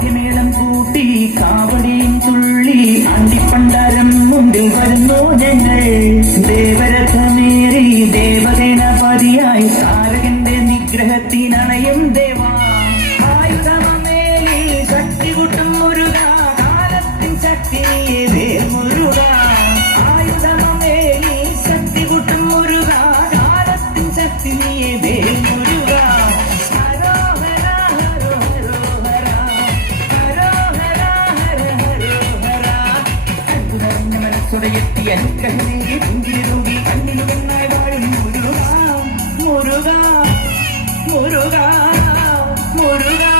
ശക്തിമേളം കൂട്ടി കാവടിയും തുള്ളി അണ്ടിപ്പണ്ടാരം മുമ്പിൽ വരുന്നു ഞങ്ങൾ. ദേവരഥമേറി ദേവഗണപതിയായി താരകന്റെ നിഗ്രഹത്തിനണയും ദേവാ. ശക്തി നീ അത്ഭുതം മനസ്സുടെ എത്തി. അനുഗ്രഹമേ പുഞ്ചിരി തൂകി കണ്ണിനു പെണ്ണായി വാഴും. മുരുക മുരുക മുരുക മുരുക.